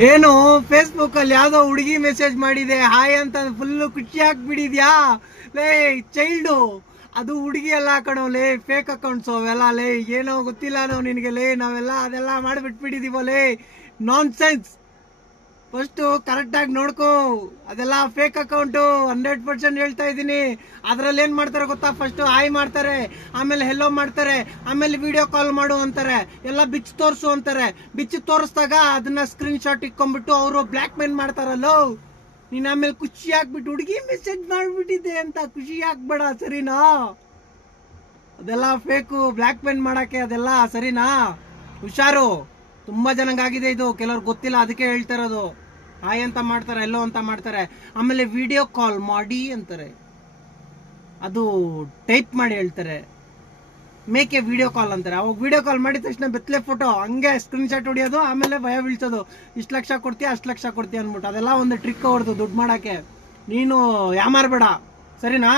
ಏನು ಫೇಸ್ಬುಕ್ ಅಲ್ಲಿ ಯಾವ್ದೋ ಹುಡುಗಿ ಮೆಸೇಜ್ ಮಾಡಿದೆ ಹಾಯ್ ಅಂತ ಫುಲ್ಲು ಖುಷಿ ಆಗ್ಬಿಡಿದ್ಯಾ ಲೇ ಚೈಲ್ಡು. ಅದು ಹುಡುಗಿ ಎಲ್ಲ ಕಣೋ ಲೇ, ಫೇಕ್ ಅಕೌಂಟ್ಸು ಅವೆಲ್ಲ ಲೇ. ಏನೋ ಗೊತ್ತಿಲ್ಲ ನಾವು ನಿನಗೆ ಲೇ, ನಾವೆಲ್ಲ ಅದೆಲ್ಲ ಮಾಡಿಬಿಟ್ಬಿಟ್ಟಿದೀವ ಲೇ. ನಾನ್ ಸೆನ್ಸ್. ಫಸ್ಟು ಕರೆಕ್ಟಾಗಿ ನೋಡ್ಕೋ, ಅದೆಲ್ಲ ಫೇಕ್ ಅಕೌಂಟು 100% ಹೇಳ್ತಾ ಇದ್ದೀನಿ. ಅದ್ರಲ್ಲಿ ಏನು ಮಾಡ್ತಾರೆ ಗೊತ್ತಾ, ಫಸ್ಟು ಹಾಯ್ ಮಾಡ್ತಾರೆ, ಆಮೇಲೆ ಹೆಲೋ ಮಾಡ್ತಾರೆ, ಆಮೇಲೆ ವಿಡಿಯೋ ಕಾಲ್ ಮಾಡು ಅಂತಾರೆ, ಎಲ್ಲ ಬಿಚ್ಚು ತೋರಿಸು ಅಂತಾರೆ. ಬಿಚ್ಚು ತೋರಿಸಿದಾಗ ಅದನ್ನ ಸ್ಕ್ರೀನ್ ಶಾಟ್ ಇಟ್ಕೊಂಡ್ಬಿಟ್ಟು ಅವರು ಬ್ಲ್ಯಾಕ್ ಮೇಲ್ ಮಾಡ್ತಾರಲ್ಲೋ. ನೀನು ಆಮೇಲೆ ಖುಷಿ ಆಗ್ಬಿಟ್ಟು ಹುಡುಗಿ ಮೆಸೇಜ್ ಮಾಡಿಬಿಟ್ಟಿದ್ದೆ ಅಂತ ಖುಷಿ ಆಗ್ಬೇಡ, ಸರಿನಾ? ಅದೆಲ್ಲ ಫೇಕು, ಬ್ಲ್ಯಾಕ್ ಮೇಲ್ ಮಾಡೋಕ್ಕೆ ಅದೆಲ್ಲ, ಸರಿನಾ? ಹುಷಾರು. ತುಂಬ ಜನಂಗಾಗಿದೆ ಇದು, ಕೆಲವ್ರಿಗೆ ಗೊತ್ತಿಲ್ಲ, ಅದಕ್ಕೆ ಹೇಳ್ತಾ ಇರೋದು. ಹಾಯ್ ಅಂತ ಮಾಡ್ತಾರೆ, ಎಲ್ಲೋ ಅಂತ ಮಾಡ್ತಾರೆ, ಆಮೇಲೆ ವಿಡಿಯೋ ಕಾಲ್ ಮಾಡಿ ಅಂತಾರೆ. ಅದು ಟೈಪ್ ಮಾಡಿ ಹೇಳ್ತಾರೆ, ಮೇಕೆ ವಿಡಿಯೋ ಕಾಲ್ ಅಂತಾರೆ. ಅವಾಗ ವಿಡಿಯೋ ಕಾಲ್ ಮಾಡಿದ ತಕ್ಷಣ ಬೆತ್ತಲೆ ಫೋಟೋ ಹಂಗೆ ಸ್ಕ್ರೀನ್ ಶಾಟ್ ಹೊಡಿಯೋದು, ಆಮೇಲೆ ಭಯ ಬೀಳ್ಸೋದು, ಇಷ್ಟು ಲಕ್ಷ ಕೊಡ್ತೀಯ ಅಷ್ಟು ಲಕ್ಷ ಕೊಡ್ತೀಯ ಅಂದ್ಬಿಟ್ಟು. ಅದೆಲ್ಲ ಒಂದು ಟ್ರಿಕ್ ಹೊಡೆದು ದುಡ್ಡು ಮಾಡೋಕ್ಕೆ. ನೀನು ಯಾಮಾರ್ಬೇಡ, ಸರಿನಾ?